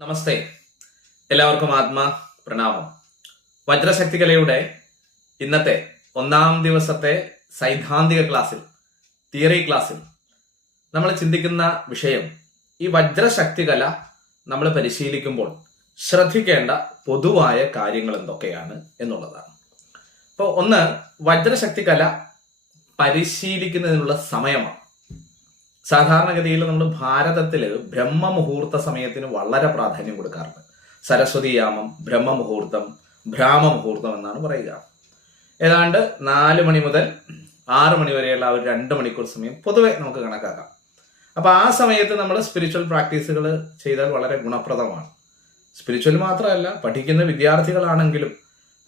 നമസ്തേ. എല്ലാവർക്കും ആത്മ പ്രണാമം. വജ്രശക്തി കലയുടെ ഇന്നത്തെ ഒന്നാം ദിവസത്തെ സൈദ്ധാന്തിക ക്ലാസ്സിൽ തിയറി ക്ലാസ്സിൽ നമ്മൾ ചിന്തിക്കുന്ന വിഷയം ഈ വജ്രശക്തി കല നമ്മൾ പരിശീലിക്കുമ്പോൾ ശ്രദ്ധിക്കേണ്ട പൊതുവായ കാര്യങ്ങൾ എന്തൊക്കെയാണ് എന്നുള്ളതാണ്. അപ്പോൾ ഒന്ന് വജ്രശക്തി കല പരിശീലിക്കുന്നതിനുള്ള സമയമാണ്. സാധാരണഗതിയിൽ നമ്മൾ ഭാരതത്തിൽ ബ്രഹ്മമുഹൂർത്ത സമയത്തിന് വളരെ പ്രാധാന്യം കൊടുക്കാറുണ്ട്. സരസ്വതി യാമം ബ്രഹ്മമുഹൂർത്തം ഭ്രാമമുഹൂർത്തം എന്നാണ് പറയുക. ഏതാണ്ട് നാല് മണി മുതൽ ആറ് മണി വരെയുള്ള ഒരു രണ്ട് മണിക്കൂർ സമയം പൊതുവെ നമുക്ക് കണക്കാക്കാം. അപ്പൊ ആ സമയത്ത് നമ്മൾ സ്പിരിച്വൽ പ്രാക്ടീസുകൾ ചെയ്താൽ വളരെ ഗുണപ്രദമാണ്. സ്പിരിച്വൽ മാത്രമല്ല പഠിക്കുന്ന വിദ്യാർത്ഥികളാണെങ്കിലും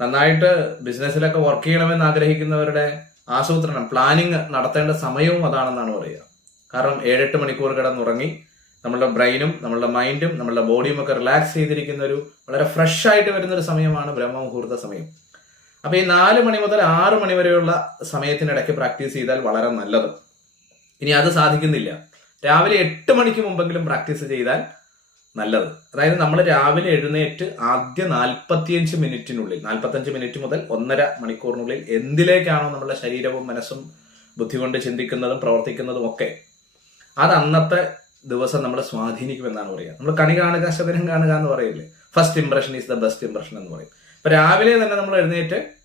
നന്നായിട്ട് ബിസിനസ്സിലൊക്കെ വർക്ക് ചെയ്യണമെന്ന് ആഗ്രഹിക്കുന്നവരുടെ ആസൂത്രണം പ്ലാനിങ് നടത്തേണ്ട സമയവും അതാണെന്നാണ് പറയുക. കാരണം ഏഴെട്ട് മണിക്കൂർ കിടന്നുറങ്ങി. നമ്മളുടെ ബ്രെയിനും നമ്മളുടെ മൈൻഡും നമ്മളുടെ ബോഡിയും ഒക്കെ റിലാക്സ് ചെയ്തിരിക്കുന്ന ഒരു വളരെ ഫ്രഷ് ആയിട്ട് വരുന്ന ഒരു സമയമാണ് ബ്രഹ്മമുഹൂർത്ത സമയം. അപ്പൊ ഈ നാല് മണി മുതൽ ആറ് മണി വരെയുള്ള സമയത്തിനിടയ്ക്ക് പ്രാക്ടീസ് ചെയ്താൽ വളരെ നല്ലത്. ഇനി അത് സാധിക്കുന്നില്ല. രാവിലെ എട്ട് മണിക്ക് മുമ്പെങ്കിലും പ്രാക്ടീസ് ചെയ്താൽ നല്ലത്. അതായത് നമ്മൾ രാവിലെ എഴുന്നേറ്റ് ആദ്യ നാൽപ്പത്തിയഞ്ച് മിനിറ്റിനുള്ളിൽ നാൽപ്പത്തഞ്ച് മിനിറ്റ് മുതൽ ഒന്നര മണിക്കൂറിനുള്ളിൽ എന്തിലേക്കാണോ നമ്മുടെ ശരീരവും മനസ്സും ബുദ്ധി കൊണ്ട് ചിന്തിക്കുന്നതും പ്രവർത്തിക്കുന്നതും ഒക്കെ അത് അന്നത്തെ ദിവസം നമ്മളെ സ്വാധീനിക്കുമെന്നാണ് പറയുക. നമ്മൾ കണി കാണുക ശബരം കാണുക എന്ന് പറയില്ലേ? First impression is the best impression എന്ന് പറയും. അപ്പൊ രാവിലെ തന്നെ നമ്മൾ എഴുന്നേറ്റ്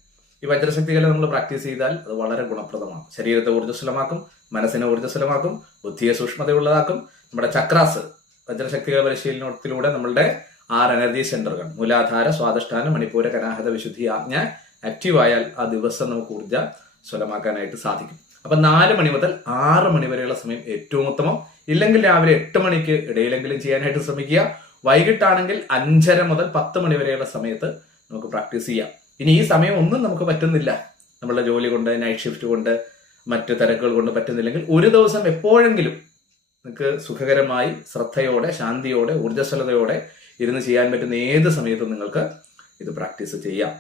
ഈ വജ്രശക്തികളെ നമ്മൾ പ്രാക്ടീസ് ചെയ്താൽ അത് വളരെ ഗുണപ്രദമാണ് ശരീരത്തെ ഊർജസ്വലമാക്കും മനസ്സിനെ ഊർജസ്വലമാക്കും ബുദ്ധിയെ സൂക്ഷ്മതയുള്ളതാക്കും. നമ്മുടെ ചക്രാസ് വജ്രശക്തികൾ പരിശീലനത്തിലൂടെ നമ്മളുടെ ആറ് എനർജി സെന്ററുകൾ മൂലാധാര സ്വാധിഷ്ഠാന മണിപ്പൂര കനാഹത വിശുദ്ധി ആജ്ഞ ആക്റ്റീവ് ആയാൽ ആ ദിവസം നമുക്ക് ഊർജ സ്വലമാക്കാനായിട്ട് സാധിക്കും. അപ്പൊ നാല് മണി മുതൽ ആറ് മണി വരെയുള്ള സമയം ഏറ്റവും ഉത്തമം. ഇല്ലെങ്കിൽ രാവിലെ എട്ട് മണിക്ക് ഇടയിലെങ്കിലും ചെയ്യാനായിട്ട് ശ്രമിക്കുക. വൈകിട്ടാണെങ്കിൽ അഞ്ചര മുതൽ പത്ത് മണി വരെയുള്ള സമയത്ത് നമുക്ക് പ്രാക്ടീസ് ചെയ്യാം. ഇനി ഈ സമയം ഒന്നും നമുക്ക് പറ്റുന്നില്ല. നമ്മളുടെ ജോലി കൊണ്ട് നൈറ്റ് ഷിഫ്റ്റ് കൊണ്ട് മറ്റു തിരക്കുകൾ കൊണ്ട് പറ്റുന്നില്ലെങ്കിൽ ഒരു ദിവസം എപ്പോഴെങ്കിലും നിങ്ങൾക്ക് സുഖകരമായി ശ്രദ്ധയോടെ ശാന്തിയോടെ ഊർജസ്വലതയോടെ ഇരുന്ന് ചെയ്യാൻ പറ്റുന്ന ഏത് സമയത്തും നിങ്ങൾക്ക് ഇത് പ്രാക്ടീസ് ചെയ്യാം.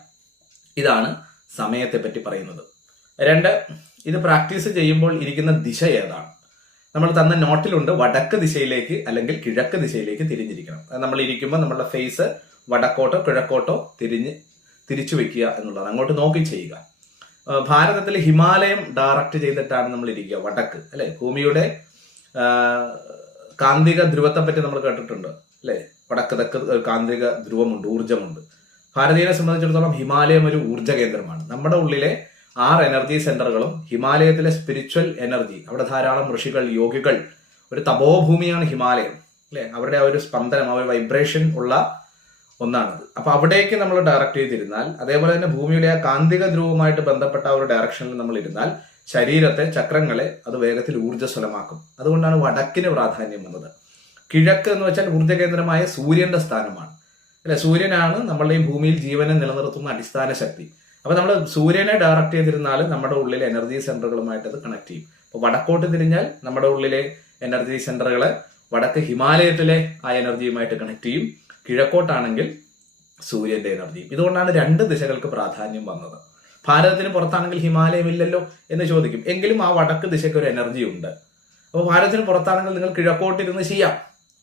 ഇതാണ് സമയത്തെ പറ്റി പറയുന്നത്. രണ്ട് ഇത് പ്രാക്ടീസ് ചെയ്യുമ്പോൾ ഇരിക്കുന്ന ദിശ ഏതാണ്? നമ്മൾ തന്ന നോട്ടിലുണ്ട് വടക്ക് ദിശയിലേക്ക് അല്ലെങ്കിൽ കിഴക്ക് ദിശയിലേക്ക് തിരിഞ്ഞിരിക്കണം. നമ്മൾ ഇരിക്കുമ്പോൾ നമ്മളുടെ ഫേസ് വടക്കോട്ടോ കിഴക്കോട്ടോ തിരിഞ്ഞ് തിരിച്ചു വെക്കുക എന്നുള്ളതാണ്. അങ്ങോട്ട് നോക്കി ചെയ്യുക. ഭാരതത്തിൽ ഹിമാലയം ഡയറക്റ്റ് ചെയ്തിട്ടാണ് നമ്മൾ ഇരിക്കുക വടക്ക് അല്ലെ? ഭൂമിയുടെ കാന്തിക ധ്രുവത്തെ പറ്റി നമ്മൾ കേട്ടിട്ടുണ്ട് അല്ലെ? വടക്ക് തെക്ക് കാന്തിക ധ്രുവമുണ്ട് ഊർജമുണ്ട് ഭാരതീയനെ സംബന്ധിച്ചിടത്തോളം ഹിമാലയം ഒരു ഊർജ കേന്ദ്രമാണ്. നമ്മുടെ ഉള്ളിലെ ആറ് എനർജി സെന്ററുകളും ഹിമാലയത്തിലെ സ്പിരിച്വൽ എനർജി അവിടെ ധാരാളം ഋഷികൾ യോഗികൾ. ഒരു തപോഭൂമിയാണ് ഹിമാലയം അല്ലെ? അവരുടെ ആ ഒരു സ്പന്ദനം ആ ഒരു വൈബ്രേഷൻ ഉള്ള ഒന്നാണത്. അപ്പൊ അവിടേക്ക് നമ്മൾ ഡയറക്റ്റ് ചെയ്തിരുന്നാൽ അതേപോലെ തന്നെ ഭൂമിയുടെ ആ കാന്തിക ധ്രുവമായിട്ട് ബന്ധപ്പെട്ട ഒരു ഡയറക്ഷനിൽ നമ്മൾ ഇരുന്നാൽ ശരീരത്തെ ചക്രങ്ങളെ അത് വേഗത്തിൽ ഊർജസ്വലമാക്കും. അതുകൊണ്ടാണ് വടക്കിന് പ്രാധാന്യം വന്നത്. കിഴക്ക് എന്ന് വെച്ചാൽ ഊർജകേന്ദ്രമായ സൂര്യന്റെ സ്ഥാനമാണ്. അല്ലെ? സൂര്യനാണ് നമ്മളുടെ ഈ ഭൂമിയിൽ ജീവനെ നിലനിർത്തുന്ന അടിസ്ഥാന ശക്തി. അപ്പൊ നമ്മൾ സൂര്യനെ ഡയറക്റ്റ് ചെയ്തിരുന്നാൽ നമ്മുടെ ഉള്ളിലെ എനർജി സെന്ററുകളുമായിട്ട് അത് കണക്ട് ചെയ്യും. അപ്പൊ വടക്കോട്ട് തിരിഞ്ഞാൽ നമ്മുടെ ഉള്ളിലെ എനർജി സെന്ററുകളെ വടക്ക് ഹിമാലയത്തിലെ ആ എനർജിയുമായിട്ട് കണക്ട് ചെയ്യും. കിഴക്കോട്ടാണെങ്കിൽ സൂര്യന്റെ എനർജിയും ഇതുകൊണ്ടാണ് രണ്ട് ദിശകൾക്ക് പ്രാധാന്യം വന്നത്. ഭാരതത്തിന് പുറത്താണെങ്കിൽ ഹിമാലയം ഇല്ലല്ലോ എന്ന് ചോദിക്കും. എങ്കിലും ആ വടക്ക് ദിശയ്ക്ക് ഒരു എനർജി ഉണ്ട്. അപ്പോൾ ഭാരതത്തിന് പുറത്താണെങ്കിൽ നിങ്ങൾ കിഴക്കോട്ടിരുന്ന് ചെയ്യാം.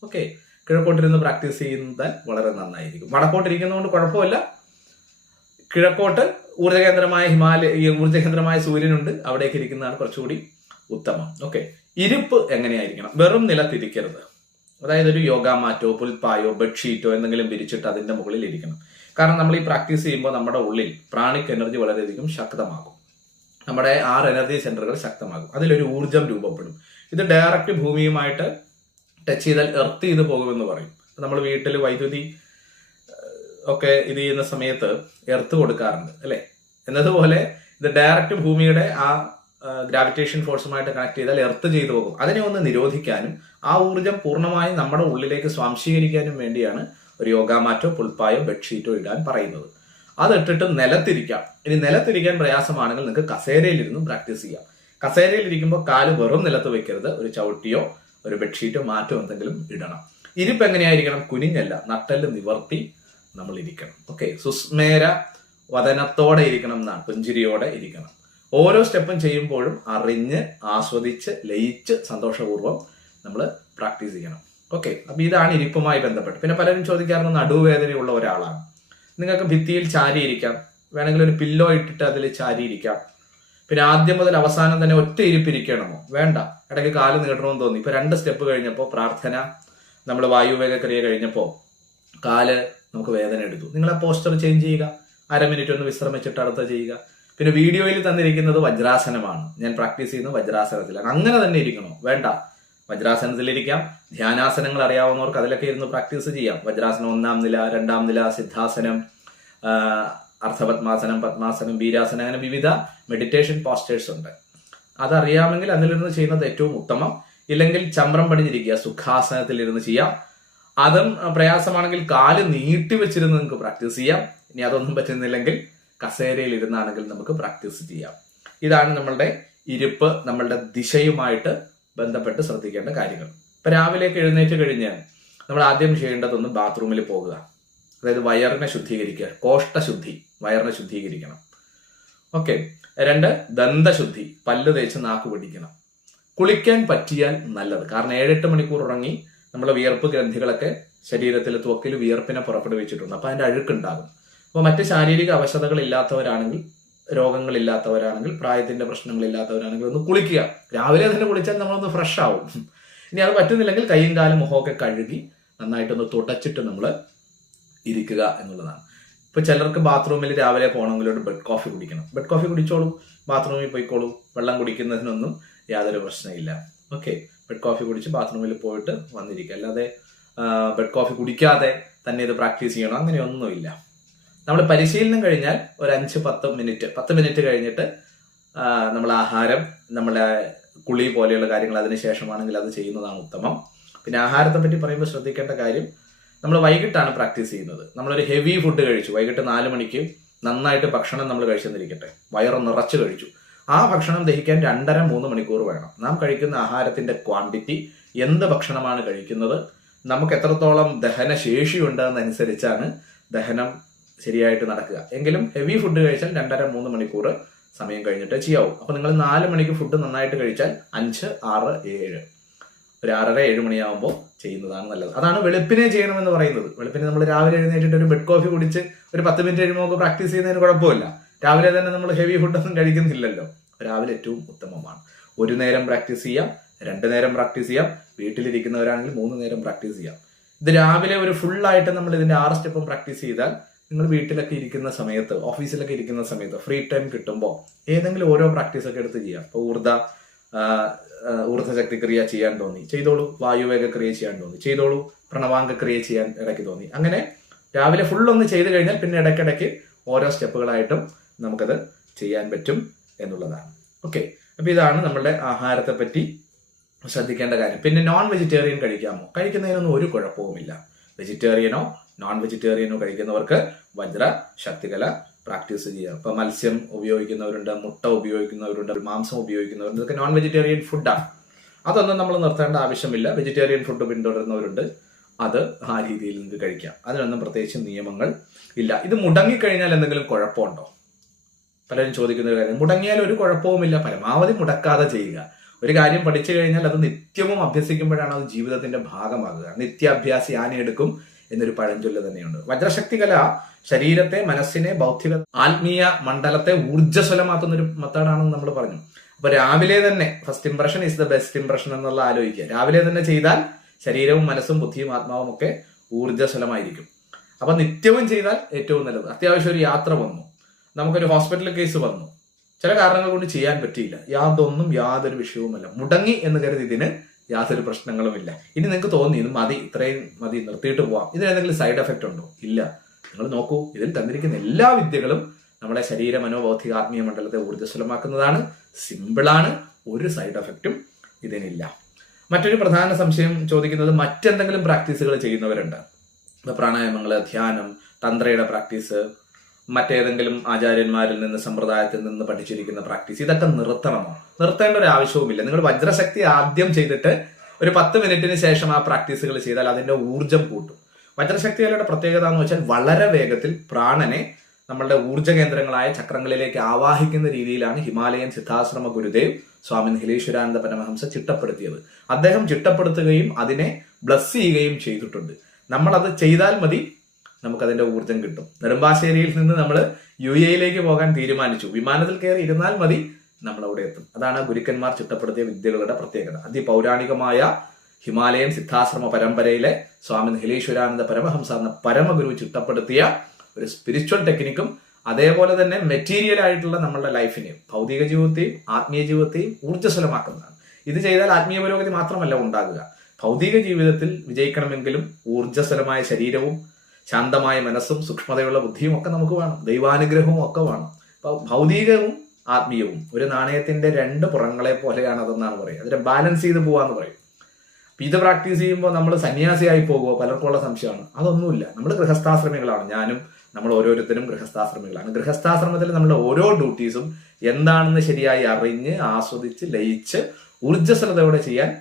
ഓക്കെ കിഴക്കോട്ടിരുന്ന് പ്രാക്ടീസ് ചെയ്യുന്നത് വളരെ നന്നായിരിക്കും. വടക്കോട്ടിരിക്കുന്നതുകൊണ്ട് കുഴപ്പമില്ല. കിഴക്കോട്ട് ഊർജകേന്ദ്രമായ ഹിമാലയ ഊർജകേന്ദ്രമായ സൂര്യനുണ്ട്. അവിടേക്ക് ഇരിക്കുന്നതാണ് കുറച്ചുകൂടി ഉത്തമം. ഓക്കെ ഇരിപ്പ് എങ്ങനെയായിരിക്കണം? വെറും നിലത്തിരിക്കരുത് അതായത് ഒരു യോഗ മാറ്റോ പുൽപ്പായോ ബെഡ്ഷീറ്റോ എന്തെങ്കിലും വിരിച്ചിട്ട് അതിന്റെ മുകളിൽ ഇരിക്കണം. കാരണം നമ്മൾ ഈ പ്രാക്ടീസ് ചെയ്യുമ്പോൾ നമ്മുടെ ഉള്ളിൽ പ്രാണിക് എനർജി വളരെയധികം ശക്തമാകും. നമ്മുടെ ആറ് എനർജി സെന്ററുകൾ ശക്തമാകും. അതിലൊരു ഊർജം രൂപപ്പെടും. ഇത് ഡയറക്റ്റ് ഭൂമിയുമായിട്ട് ടച്ച് ചെയ്താൽ എർത്ത് ചെയ്ത് പോകുമെന്ന് പറയും. നമ്മൾ വീട്ടിൽ വൈദ്യുതി ഒക്കെ ഇത് ചെയ്യുന്ന സമയത്ത് എർത്ത് കൊടുക്കാറുണ്ട് അല്ലെ? എന്നതുപോലെ ഇത് ഡയറക്റ്റ് ഭൂമിയുടെ ആ ഗ്രാവിറ്റേഷൻ ഫോഴ്സുമായിട്ട് കണക്ട് ചെയ്താൽ എർത്ത് ചെയ്തു പോകും. അതിനെ ഒന്ന് നിരോധിക്കാനും ആ ഊർജം പൂർണമായും നമ്മുടെ ഉള്ളിലേക്ക് സ്വാംശീകരിക്കാനും വേണ്ടിയാണ് ഒരു യോഗാമാറ്റോ പുൽപ്പായോ ബെഡ്ഷീറ്റോ ഇടാൻ പറയുന്നത്. അതിട്ടിട്ട് നിലത്തിരിക്കാം. ഇനി നിലത്തിരിക്കാൻ പ്രയാസമാണെങ്കിൽ നിങ്ങൾക്ക് കസേരയിലിരുന്നും പ്രാക്ടീസ് ചെയ്യാം. കസേരയിൽ ഇരിക്കുമ്പോൾ കാൽ വെറും നിലത്ത് വെക്കരുത്. ഒരു ചവിട്ടിയോ ഒരു ബെഡ്ഷീറ്റോ മാറ്റോ എന്തെങ്കിലും ഇടണം. ഇരിപ്പ് എങ്ങനെയായിരിക്കണം കുനിഞ്ഞല്ല. നട്ടൽ നിവർത്തി നമ്മൾ ഇരിക്കണം ഓക്കെ സുസ്മേര വതനത്തോടെ ഇരിക്കണം എന്നാണ് പുഞ്ചിരിയോടെ ഇരിക്കണം. ഓരോ സ്റ്റെപ്പും ചെയ്യുമ്പോഴും അറിഞ്ഞ് ആസ്വദിച്ച് ലയിച്ച് സന്തോഷപൂർവം നമ്മൾ പ്രാക്ടീസ് ചെയ്യണം. ഓക്കെ അപ്പോൾ ഇതാണ് ഇരിപ്പുമായി ബന്ധപ്പെട്ട്. പിന്നെ പലരും ചോദിക്കാറുണ്ട് നടുവേദനയുള്ള ഒരാളാണ്. നിങ്ങൾക്ക് ഭിത്തിയിൽ ചാരിയിരിക്കാം വേണമെങ്കിൽ ഒരു പില്ലോ ഇട്ടിട്ട് അതിൽ ചാരിയിരിക്കാം. പിന്നെ ആദ്യം മുതൽ അവസാനം തന്നെ ഒറ്റ ഇരിപ്പിരിക്കണമോ? വേണ്ട ഇടയ്ക്ക് കാൽ നീട്ടണമെന്ന് തോന്നി. ഇപ്പൊ രണ്ട് സ്റ്റെപ്പ് കഴിഞ്ഞപ്പോൾ പ്രാർത്ഥന നമ്മൾ വായുവേഗ ക്രിയ കഴിഞ്ഞപ്പോൾ കാൽ നമുക്ക് വേദന എടുത്തു. നിങ്ങളെ പോസ്റ്റർ ചേഞ്ച് ചെയ്യുക. അര മിനിറ്റ് ഒന്ന് വിശ്രമിച്ചിട്ട് അടുത്ത ചെയ്യുക. പിന്നെ വീഡിയോയിൽ തന്നിരിക്കുന്നത് വജ്രാസനമാണ്. ഞാൻ പ്രാക്ടീസ് ചെയ്യുന്നത് വജ്രാസനത്തിലാണ്. അങ്ങനെ തന്നെ ഇരിക്കണോ? വേണ്ട. വജ്രാസനത്തിലിരിക്കാം. ധ്യാനാസനങ്ങൾ അറിയാവുന്നവർക്ക് അതിലൊക്കെ ഇരുന്ന് പ്രാക്ടീസ് ചെയ്യാം. വജ്രാസനം ഒന്നാം നില രണ്ടാം നില സിദ്ധാസനം അർത്ഥപത്മാസനം പത്മാസനം വീരാസനം അങ്ങനെ വിവിധ മെഡിറ്റേഷൻ പോസ്റ്റേഴ്സ് ഉണ്ട്. അതറിയാമെങ്കിൽ അതിലിരുന്ന് ചെയ്യുന്നത് ഏറ്റവും ഉത്തമം. ഇല്ലെങ്കിൽ ചമ്രം പടിഞ്ഞിരിക്കുക സുഖാസനത്തിൽ ഇരുന്ന് ചെയ്യാം. അതും പ്രയാസമാണെങ്കിൽ കാൽ നീട്ടി വെച്ചിരുന്ന് നിങ്ങൾക്ക് പ്രാക്ടീസ് ചെയ്യാം. ഇനി അതൊന്നും പറ്റുന്നില്ലെങ്കിൽ കസേരയിൽ ഇരുന്നാണെങ്കിൽ നമുക്ക് പ്രാക്ടീസ് ചെയ്യാം. ഇതാണ് നമ്മളുടെ ഇരിപ്പ് നമ്മളുടെ ദിശയുമായിട്ട് ബന്ധപ്പെട്ട് ശ്രദ്ധിക്കേണ്ട കാര്യങ്ങൾ. ഇപ്പൊ രാവിലേക്ക് എഴുന്നേറ്റ് കഴിഞ്ഞ് നമ്മൾ ആദ്യം ചെയ്യേണ്ടതൊന്ന് ബാത്റൂമിൽ പോകുക. അതായത് വയറിനെ ശുദ്ധീകരിക്കുക. കോഷ്ടശുദ്ധി വയറിനെ ശുദ്ധീകരിക്കണം. ഓക്കെ. രണ്ട് ദന്തശുദ്ധി പല്ല് തേച്ച് നാക്ക് പിടിക്കണം. കുളിക്കാൻ പറ്റിയാൽ നല്ലത്. കാരണം ഏഴെട്ട് മണിക്കൂർ ഉറങ്ങി നമ്മളെ വിയർപ്പ് ഗ്രന്ഥികളൊക്കെ ശരീരത്തിൽ ത്വക്കിൽ വിയർപ്പിനെ പുറപ്പെടുവിച്ചിട്ടുണ്ട്. അപ്പൊ അതിന്റെ അഴുക്കുണ്ടാകും. അപ്പോൾ മറ്റ് ശാരീരിക അവശതകൾ ഇല്ലാത്തവരാണെങ്കിൽ രോഗങ്ങളില്ലാത്തവരാണെങ്കിൽ പ്രായത്തിന്റെ പ്രശ്നങ്ങളില്ലാത്തവരാണെങ്കിൽ ഒന്ന് കുളിക്കുക. രാവിലെ തന്നെ കുളിച്ചാൽ നമ്മളൊന്ന് ഫ്രഷ് ആവും. ഇനി അത് പറ്റുന്നില്ലെങ്കിൽ കൈയും കാലും മുഖമൊക്കെ കഴുകി നന്നായിട്ടൊന്ന് തുടച്ചിട്ട് നമ്മൾ ഇരിക്കുക എന്നുള്ളതാണ്. ഇപ്പൊ ചിലർക്ക് ബാത്റൂമിൽ രാവിലെ പോകണമെങ്കിൽ ഒരു ബെഡ് കോഫി കുടിക്കണം. ബെഡ് കോഫി കുടിച്ചോളൂ. ബാത്റൂമിൽ പോയിക്കോളൂ. വെള്ളം കുടിക്കുന്നതിനൊന്നും യാതൊരു പ്രശ്നമില്ല ഓക്കെ ബെഡ് കോഫി കുടിച്ച് ബാത്റൂമിൽ പോയിട്ട് വന്നിരിക്കുക. അല്ലാതെ ബെഡ് കോഫി കുടിക്കാതെ തന്നെ ഇത് പ്രാക്ടീസ് ചെയ്യണം? അങ്ങനെയൊന്നുമില്ല. നമ്മൾ പരിശീലനം കഴിഞ്ഞാൽ ഒരു അഞ്ച് പത്ത് മിനിറ്റ് പത്ത് മിനിറ്റ് കഴിഞ്ഞിട്ട് നമ്മൾ ആഹാരം നമ്മളെ കുളി പോലെയുള്ള കാര്യങ്ങൾ അതിന് ശേഷമാണെങ്കിൽ അത് ചെയ്യുന്നതാണ് ഉത്തമം. പിന്നെ ആഹാരത്തെ പറ്റി പറയുമ്പോൾ ശ്രദ്ധിക്കേണ്ട കാര്യം നമ്മൾ വൈകിട്ടാണ് പ്രാക്ടീസ് ചെയ്യുന്നത്. നമ്മളൊരു ഹെവി ഫുഡ് കഴിച്ചു. വൈകിട്ട് നാല് മണിക്ക് നന്നായിട്ട് ഭക്ഷണം നമ്മൾ കഴിച്ചെന്നിരിക്കട്ടെ. വയറ് നിറച്ച് കഴിച്ചു. ആ ഭക്ഷണം ദഹിക്കാൻ രണ്ടര മൂന്ന് മണിക്കൂർ വേണം. നാം കഴിക്കുന്ന ആഹാരത്തിന്റെ ക്വാണ്ടിറ്റി എന്ത് ഭക്ഷണമാണ് കഴിക്കുന്നത് നമുക്ക് എത്രത്തോളം ദഹന ശേഷിയുണ്ട് എന്നനുസരിച്ചാണ് ദഹനം ശരിയായിട്ട് നടക്കുക. എങ്കിലും ഹെവി ഫുഡ് കഴിച്ചാൽ രണ്ടര മൂന്ന് മണിക്കൂർ സമയം കഴിഞ്ഞിട്ട് ചെയ്യാവൂ. അപ്പൊ നിങ്ങൾ നാല് മണിക്ക് ഫുഡ് നന്നായിട്ട് കഴിച്ചാൽ അഞ്ച് ആറ് ഏഴ്. ഒരു ആറര ഏഴ് മണിയാകുമ്പോൾ ചെയ്യുന്നതാണ് നല്ലത്. അതാണ് വെളുപ്പിനെ ചെയ്യണമെന്ന് പറയുന്നത്. വെളുപ്പിനെ നമ്മൾ രാവിലെ എഴുന്നേറ്റിട്ട് ഒരു ബെഡ് കോഫി കുടിച്ച് ഒരു പത്ത് മിനിറ്റ് കഴിയുമ്പോൾ പ്രാക്ടീസ് ചെയ്യുന്നതിന് കുഴപ്പമില്ല. രാവിലെ തന്നെ നമ്മൾ ഹെവി ഫുഡൊന്നും കഴിക്കുന്നില്ലല്ലോ. രാവിലെ ഏറ്റവും ഉത്തമമാണ്. ഒരു നേരം പ്രാക്ടീസ് ചെയ്യാം രണ്ട് നേരം പ്രാക്ടീസ് ചെയ്യാം വീട്ടിലിരിക്കുന്നവരാണെങ്കിൽ മൂന്ന് നേരം പ്രാക്ടീസ് ചെയ്യാം. ഇത് രാവിലെ ഒരു ഫുൾ ആയിട്ട് നമ്മൾ ഇതിന്റെ ആറ് സ്റ്റെപ്പും പ്രാക്ടീസ് ചെയ്താൽ നിങ്ങൾ വീട്ടിലൊക്കെ ഇരിക്കുന്ന സമയത്ത് ഓഫീസിലൊക്കെ ഇരിക്കുന്ന സമയത്ത് ഫ്രീ ടൈം കിട്ടുമ്പോൾ ഏതെങ്കിലും ഓരോ പ്രാക്ടീസ് ഒക്കെ എടുത്ത് ചെയ്യാം. ഇപ്പോൾ ഊർജ ഊർജശക്തി ക്രിയ ചെയ്യാൻ തോന്നി ചെയ്തോളൂ വായുവേഗ ക്രിയ ചെയ്യാൻ തോന്നി ചെയ്തോളൂ പ്രണവാംഗ ക്രിയ ചെയ്യാൻ ഇടയ്ക്ക് തോന്നി. അങ്ങനെ രാവിലെ ഫുൾ ഒന്ന് ചെയ്ത് കഴിഞ്ഞാൽ പിന്നെ ഇടയ്ക്കിടയ്ക്ക് ഓരോ സ്റ്റെപ്പുകളായിട്ടും നമുക്കത് ചെയ്യാൻ പറ്റും. എന്നുള്ളതാണ്. ഓക്കെ അപ്പൊ ഇതാണ് നമ്മളുടെ ആഹാരത്തെ പറ്റി ശ്രദ്ധിക്കേണ്ട കാര്യം. പിന്നെ നോൺ വെജിറ്റേറിയൻ കഴിക്കാമോ? കഴിക്കുന്നതിനൊന്നും ഒരു കുഴപ്പവുമില്ല. വെജിറ്റേറിയനോ നോൺ വെജിറ്റേറിയനോ കഴിക്കുന്നവർക്ക് വജ്ര ശക്തികല പ്രാക്ടീസ് ചെയ്യുക ഇപ്പൊ മത്സ്യം ഉപയോഗിക്കുന്നവരുണ്ട് മുട്ട ഉപയോഗിക്കുന്നവരുണ്ട് മാംസം ഉപയോഗിക്കുന്നവരുണ്ട്. ഇതൊക്കെ നോൺ വെജിറ്റേറിയൻ ഫുഡാണ് അതൊന്നും നമ്മൾ നിർത്തേണ്ട ആവശ്യമില്ല. വെജിറ്റേറിയൻ ഫുഡ് പിന്തുടരുന്നവരുണ്ട്. അത് ആ രീതിയിൽ നിങ്ങൾക്ക് കഴിക്കാം. അതിനൊന്നും പ്രത്യേകിച്ച് നിയമങ്ങൾ ഇല്ല. ഇത് മുടങ്ങിക്കഴിഞ്ഞാൽ എന്തെങ്കിലും കുഴപ്പമുണ്ടോ? പലരും ചോദിക്കുന്ന ഒരു കാര്യം. മുടങ്ങിയാൽ ഒരു കുഴപ്പവുമില്ല പരമാവധി മുടക്കാതെ ചെയ്യുക. ഒരു കാര്യം പഠിച്ചു കഴിഞ്ഞാൽ അത് നിത്യവും അഭ്യസിക്കുമ്പോഴാണ് അത് ജീവിതത്തിന്റെ ഭാഗമാകുക. നിത്യാഭ്യാസി ആനയെടുക്കും എന്നൊരു പഴഞ്ചൊല്ല തന്നെയുണ്ട്. വജ്രശക്തി കല ശരീരത്തെ മനസ്സിനെ ബൗദ്ധിക ആത്മീയ മണ്ഡലത്തെ ഊർജസ്വലമാക്കുന്ന ഒരു മെത്തേഡാണെന്ന് നമ്മൾ പറഞ്ഞു. അപ്പൊ രാവിലെ തന്നെ first impression is the best impression എന്നുള്ള ആലോചിക്കുക. രാവിലെ തന്നെ ചെയ്താൽ ശരീരവും മനസ്സും ബുദ്ധിയും ആത്മാവും ഒക്കെ ഊർജസ്വലമായിരിക്കും. അപ്പൊ നിത്യവും ചെയ്താൽ ഏറ്റവും നല്ലത്. അത്യാവശ്യം ഒരു യാത്ര വന്നു. നമുക്കൊരു ഹോസ്പിറ്റൽ കേസ് വന്നു. ചില കാരണങ്ങൾ കൊണ്ട് ചെയ്യാൻ പറ്റിയില്ല. യാതൊന്നും യാതൊരു വിഷയവുമല്ല. മുടങ്ങി എന്ന് കരുതി ഇതിന് യാതൊരു പ്രശ്നങ്ങളുമില്ല. ഇനി നിങ്ങൾക്ക് തോന്നി ഇത് മതി ഇത്രയും മതി നിർത്തിയിട്ട് പോവാം. ഇതിന് എന്തെങ്കിലും സൈഡ് എഫക്റ്റ് ഉണ്ടോ? ഇല്ല. നിങ്ങൾ നോക്കൂ ഇതിൽ തന്നിരിക്കുന്ന എല്ലാ വിദ്യകളും നമ്മുടെ ശരീര മനോബൗദ്ധിക ആത്മീയ മണ്ഡലത്തെ ഊർജസ്വലമാക്കുന്നതാണ്. സിമ്പിളാണ് ഒരു സൈഡ് എഫക്റ്റും ഇതിനില്ല. മറ്റൊരു പ്രധാന സംശയം ചോദിക്കുന്നത് മറ്റെന്തെങ്കിലും പ്രാക്ടീസുകൾ ചെയ്യുന്നവരുണ്ട്. പ്രാണായാമങ്ങൾ ധ്യാനം തന്ത്രയുടെ പ്രാക്ടീസ് മറ്റേതെങ്കിലും ആചാര്യന്മാരിൽ നിന്ന് സമ്പ്രദായത്തിൽ നിന്ന് പഠിച്ചിരിക്കുന്ന പ്രാക്ടീസ് ഇതൊക്കെ നിർത്തണമോ? നിർത്തേണ്ട ഒരു ആവശ്യവുമില്ല. നിങ്ങൾ വജ്രശക്തി ആദ്യം ചെയ്തിട്ട് ഒരു പത്ത് മിനിറ്റിന് ശേഷം ആ പ്രാക്ടീസുകൾ ചെയ്താൽ അതിന്റെ ഊർജം കൂട്ടും. വജ്രശക്തികളുടെ പ്രത്യേകത എന്ന് വെച്ചാൽ വളരെ വേഗത്തിൽ പ്രാണനെ നമ്മളുടെ ഊർജ കേന്ദ്രങ്ങളായ ചക്രങ്ങളിലേക്ക് ആവാഹിക്കുന്ന രീതിയിലാണ് ഹിമാലയൻ സിദ്ധാശ്രമ ഗുരുദേവ് സ്വാമി നിഹിലേശ്വരാനന്ദ പരമഹംസ ചിട്ടപ്പെടുത്തിയത്. അദ്ദേഹം ചിട്ടപ്പെടുത്തുകയും അതിനെ ബ്ലസ് ചെയ്യുകയും ചെയ്തിട്ടുണ്ട്. നമ്മൾ അത് ചെയ്താൽ മതി നമുക്കതിന്റെ ഊർജം കിട്ടും. നെടുമ്പാശ്ശേരിയിൽ നിന്ന് നമ്മൾ യു എയിലേക്ക് പോകാൻ തീരുമാനിച്ചു. വിമാനത്തിൽ കയറി ഇരുന്നാൽ മതി നമ്മൾ അവിടെ എത്തും. അതാണ് ഗുരുക്കന്മാർ ചിട്ടപ്പെടുത്തിയ വിദ്യകളുടെ പ്രത്യേകത. അതിപൗരാണികമായ ഹിമാലയൻ സിദ്ധാശ്രമ പരമ്പരയിലെ സ്വാമി നിഹിലേശ്വരാനന്ദ പരമഹംസ എന്ന പരമഗുരു ചിട്ടപ്പെടുത്തിയ ഒരു സ്പിരിച്വൽ ടെക്നിക്കും അതേപോലെ തന്നെ മെറ്റീരിയൽ ആയിട്ടുള്ള നമ്മളുടെ ലൈഫിനെയും ഭൗതിക ജീവിതത്തെയും ആത്മീയ ജീവിതത്തെയും ഊർജസ്വലമാക്കുന്നതാണ്. ഇത് ചെയ്താൽ ആത്മീയ പുരോഗതി മാത്രമല്ല ഉണ്ടാകുക. ഭൗതിക ജീവിതത്തിൽ വിജയിക്കണമെങ്കിലും ഊർജസ്വലമായ ശരീരവും ശാന്തമായ മനസ്സും സൂക്ഷ്മതയുള്ള ബുദ്ധിയും ഒക്കെ നമുക്ക് വേണം. ദൈവാനുഗ്രഹവും ഒക്കെ വേണം. അപ്പൊ ഭൗതികവും ആത്മീയവും ഒരു നാണയത്തിന്റെ രണ്ട് പുറങ്ങളെ പോലെയാണ് അതെന്നാണ് പറയുക. അതിനെ ബാലൻസ് ചെയ്ത് പോവാന്ന് പറയും. അപ്പൊ ഇത് പ്രാക്ടീസ് ചെയ്യുമ്പോൾ നമ്മൾ സന്യാസിയായി പോകുമോ പലർക്കുള്ള സംശയമാണ്. അതൊന്നുമില്ല. നമ്മൾ ഗൃഹസ്ഥാശ്രമികളാണ്. ഞാനും നമ്മൾ ഓരോരുത്തരും ഗൃഹസ്ഥാശ്രമികളാണ്. ഗൃഹസ്ഥാശ്രമത്തിൽ നമ്മുടെ ഓരോ ഡ്യൂട്ടീസും എന്താണെന്ന് ശരിയായി അറിഞ്ഞ് ആസ്വദിച്ച് ലയിച്ച് ഊർജസ്വലതയോടെ ചെയ്യാൻ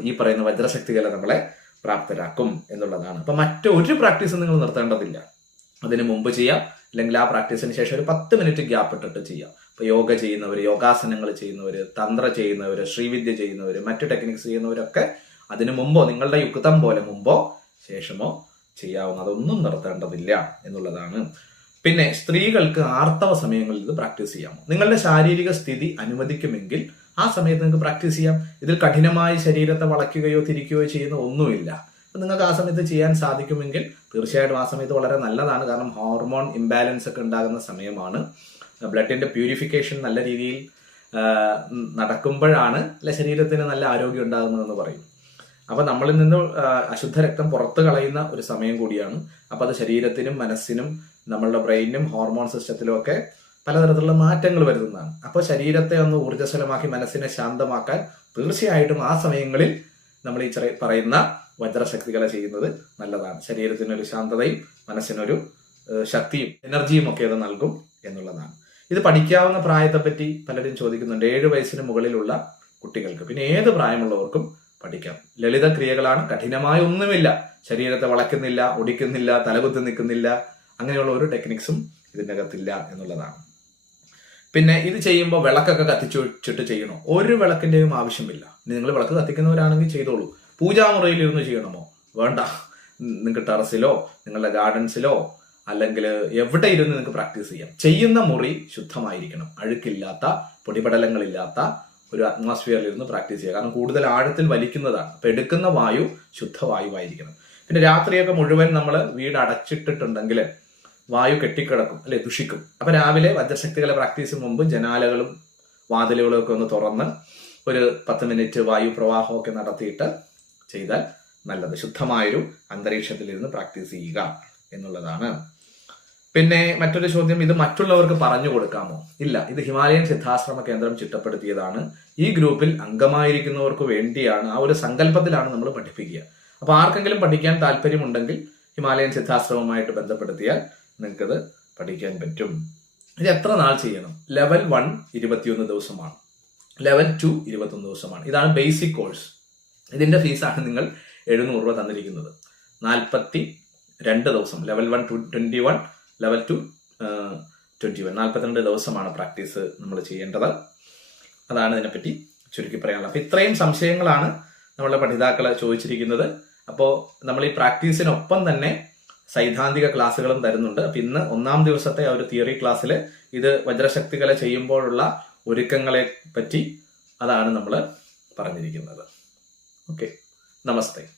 ഈ പറയുന്ന വജ്രശക്തികളെ നമ്മളെ പ്രാപ്തരാക്കും എന്നുള്ളതാണ്. അപ്പൊ മറ്റൊരു പ്രാക്ടീസും നിങ്ങൾ നിർത്തേണ്ടതില്ല. അതിന് മുമ്പ് ചെയ്യാം അല്ലെങ്കിൽ ആ പ്രാക്ടീസിന് ശേഷം ഒരു പത്ത് മിനിറ്റ് ഗ്യാപ്പ് ഇട്ടിട്ട് ചെയ്യാം. ഇപ്പൊ യോഗ ചെയ്യുന്നവർ യോഗാസനങ്ങൾ ചെയ്യുന്നവർ തന്ത്ര ചെയ്യുന്നവർ ശ്രീവിദ്യ ചെയ്യുന്നവർ മറ്റു ടെക്നിക്സ് ചെയ്യുന്നവരൊക്കെ അതിനു മുമ്പോ നിങ്ങളുടെ യുക്തം പോലെ മുമ്പോ ശേഷമോ ചെയ്യാവുന്ന അതൊന്നും നിർത്തേണ്ടതില്ല എന്നുള്ളതാണ്. പിന്നെ സ്ത്രീകൾക്ക് ആർത്തവ സമയങ്ങളിൽ ഇത് പ്രാക്ടീസ് ചെയ്യാമോ? നിങ്ങളുടെ ശാരീരിക സ്ഥിതി അനുവദിക്കുമെങ്കിൽ ആ സമയത്ത് നിങ്ങൾക്ക് പ്രാക്ടീസ് ചെയ്യാം. ഇതിൽ കഠിനമായി ശരീരത്തെ വളയ്ക്കുകയോ തിരിക്കുകയോ ചെയ്യുന്ന ഒന്നുമില്ല. അപ്പം നിങ്ങൾക്ക് ആ സമയത്ത് ചെയ്യാൻ സാധിക്കുമെങ്കിൽ തീർച്ചയായിട്ടും ആ സമയത്ത് വളരെ നല്ലതാണ്. കാരണം ഹോർമോൺ ഇംബാലൻസ് ഒക്കെ ഉണ്ടാകുന്ന സമയമാണ്. ബ്ലഡിന്റെ പ്യൂരിഫിക്കേഷൻ നല്ല രീതിയിൽ നടക്കുമ്പോഴാണ് അല്ലെ ശരീരത്തിന് നല്ല ആരോഗ്യം ഉണ്ടാകുന്നതെന്ന് പറയും. അപ്പൊ നമ്മളിൽ നിന്ന് അശുദ്ധ രക്തം പുറത്തു കളയുന്ന ഒരു സമയം കൂടിയാണ്. അപ്പൊ അത് ശരീരത്തിനും മനസ്സിനും നമ്മളുടെ ബ്രെയിനും ഹോർമോൺ സിസ്റ്റത്തിലും ഒക്കെ പലതരത്തിലുള്ള മാറ്റങ്ങൾ വരുന്നതാണ് അപ്പോൾ ശരീരത്തെ ഒന്ന് ഊർജസ്വലമാക്കി മനസ്സിനെ ശാന്തമാക്കാൻ തീർച്ചയായിട്ടും ആ സമയങ്ങളിൽ നമ്മൾ ഈ ചെറിയ പറയുന്ന വജ്രശക്തികളെ ചെയ്യുന്നത് നല്ലതാണ്. ശരീരത്തിനൊരു ശാന്തതയും മനസ്സിനൊരു ശക്തിയും എനർജിയും ഒക്കെ അത് നൽകും എന്നുള്ളതാണ്. ഇത് പഠിക്കാവുന്ന പ്രായത്തെപ്പറ്റി പലരും ചോദിക്കുന്നുണ്ട്. ഏഴ് വയസ്സിന് മുകളിലുള്ള കുട്ടികൾക്ക്. പിന്നെ ഏത് പ്രായമുള്ളവർക്കും പഠിക്കാം. ലളിത ക്രിയകളാണ്. കഠിനമായ ഒന്നുമില്ല. ശരീരത്തെ വളയ്ക്കുന്നില്ല ഒടിക്കുന്നില്ല തലകുത്തി നിൽക്കുന്നില്ല. അങ്ങനെയുള്ള ഒരു ടെക്നിക്സും ഇതിനകത്തില്ല എന്നുള്ളതാണ്. പിന്നെ ഇത് ചെയ്യുമ്പോൾ വിളക്കൊക്കെ കത്തിച്ചു വെച്ചിട്ട് ചെയ്യണോ? ഒരു വിളക്കിന്റെയും ആവശ്യമില്ല. നിങ്ങൾ വിളക്ക് കത്തിക്കുന്നവരാണെങ്കിൽ ചെയ്തോളൂ. പൂജാമുറിയിൽ ഇരുന്ന് ചെയ്യണമോ? വേണ്ട. നിങ്ങൾക്ക് ടെറസിലോ നിങ്ങളുടെ ഗാർഡൻസിലോ അല്ലെങ്കിൽ എവിടെ ഇരുന്ന് നിങ്ങൾക്ക് പ്രാക്ടീസ് ചെയ്യാം. ചെയ്യുന്ന മുറി ശുദ്ധമായിരിക്കണം. അഴുക്കില്ലാത്ത പൊടിപടലങ്ങളില്ലാത്ത ഒരു അറ്റ്മോസ്ഫിയറിൽ ഇരുന്ന് പ്രാക്ടീസ് ചെയ്യുക. കാരണം കൂടുതൽ ആഴത്തിൽ വലിക്കുന്നതാണ്. അപ്പൊ എടുക്കുന്ന വായു ശുദ്ധവായുവായിരിക്കണം പിന്നെ രാത്രിയൊക്കെ മുഴുവൻ നമ്മൾ വീട് അടച്ചിട്ടിട്ടുണ്ടെങ്കിൽ വായു കെട്ടിക്കിടക്കും അല്ലെ ദുഷിക്കും. അപ്പൊ രാവിലെ വജ്രശക്തികളെ പ്രാക്ടീസിന് മുമ്പ് ജനാലകളും വാതിലുകളും ഒക്കെ ഒന്ന് തുറന്ന് ഒരു പത്ത് മിനിറ്റ് വായു പ്രവാഹമൊക്കെ നടത്തിയിട്ട് ചെയ്താൽ നല്ലത്. ശുദ്ധമായൊരു അന്തരീക്ഷത്തിലിരുന്ന് പ്രാക്ടീസ് ചെയ്യുക എന്നുള്ളതാണ്. പിന്നെ മറ്റൊരു ചോദ്യം ഇത് മറ്റുള്ളവർക്ക് പറഞ്ഞു കൊടുക്കാമോ? ഇല്ല. ഇത് ഹിമാലയൻ സിദ്ധാശ്രമ കേന്ദ്രം ചിട്ടപ്പെടുത്തിയതാണ്. ഈ ഗ്രൂപ്പിൽ അംഗമായിരിക്കുന്നവർക്ക് വേണ്ടിയാണ് ആ ഒരു സങ്കല്പത്തിലാണ് നമ്മൾ പഠിപ്പിക്കുക. അപ്പൊ ആർക്കെങ്കിലും പഠിക്കാൻ താല്പര്യമുണ്ടെങ്കിൽ ഹിമാലയൻ സിദ്ധാശ്രമവുമായിട്ട് ബന്ധപ്പെടുത്തിയാൽ നിങ്ങൾക്കത് പഠിക്കാൻ പറ്റും. ഇത് എത്ര നാൾ ചെയ്യണം? ലെവൽ വൺ ഇരുപത്തിയൊന്ന് ദിവസമാണ്. ലെവൽ ടു ഇരുപത്തൊന്ന് ദിവസമാണ്. ഇതാണ് ബേസിക് കോഴ്സ് ഇതിന്റെ ഫീസാണ് നിങ്ങൾ എഴുന്നൂറ് രൂപ തന്നിരിക്കുന്നത്. നാൽപ്പത്തി രണ്ട് ദിവസം. Level one two twenty one level two twenty one. നാൽപ്പത്തിരണ്ട് ദിവസമാണ് പ്രാക്ടീസ് നമ്മൾ ചെയ്യേണ്ടത്. അതാണ് ഇതിനെപ്പറ്റി ചുരുക്കി പറയാനുള്ളത്. അപ്പൊ ഇത്രയും സംശയങ്ങളാണ് നമ്മളുടെ പഠിതാക്കളെ ചോദിച്ചിരിക്കുന്നത്. അപ്പോൾ നമ്മൾ ഈ പ്രാക്ടീസിനൊപ്പം തന്നെ സൈദ്ധാന്തിക ക്ലാസ്സുകളും തരുന്നുണ്ട്. അപ്പൊ ഇന്ന് ഒന്നാം ദിവസത്തെ ആ ഒരു തിയറി ക്ലാസ്സിൽ ഇത് വജ്രശക്തികളെ ചെയ്യുമ്പോഴുള്ള ഒരുക്കങ്ങളെ പറ്റി അതാണ് നമ്മൾ പറഞ്ഞിരിക്കുന്നത്. ഓക്കെ. നമസ്തേ.